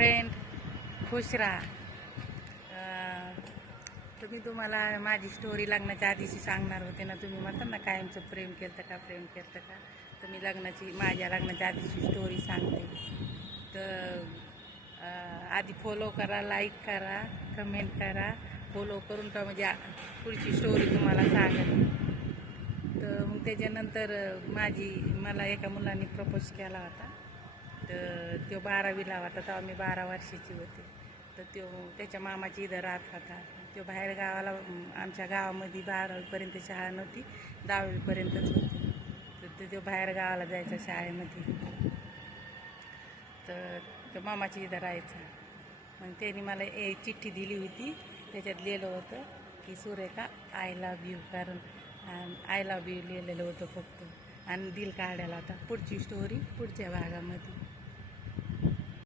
Friend, खुश राहा. तर मी तुम्हाला माझी स्टोरी लग्नाच्या आधीची सांगणार होते ना. तुम्ही म्हणता ना कायमचं प्रेम केलं का, प्रेम केलं का. तर मी माझ्या लग्नाच्या आधीची स्टोरी सांगते. तर आधी फॉलो करा, लाईक करा, कमेंट करा. फॉलो करून का म्हणजे पुढची स्टोरी तुम्हाला सांगेल. तर मग त्याच्यानंतर मला एका मुलाने प्रपोज केला होता. तर तो 12वीला होता, तेव्हा मी 12 वर्षाची होते. तर त्याच्या मामाची इथं राहत होता. तो बाहेर गावाला, आमच्या गावामध्ये 12वीपर्यंत शाळा नव्हती, 10वीपर्यंतच होती. तर तो बाहेर गावाला जायचा शाळेमध्ये. तर तो मामाची इथं राहायचा. मग त्यांनी मला चिठ्ठी दिली होती. त्याच्यात लिहिलं होतं की सुरेखा आय लव्ह यू. कारण आय लव्ह यू लिहिलेलं होतं फक्त, आणि दिल काढायला होता. पुढची स्टोरी पुढच्या भागामध्ये.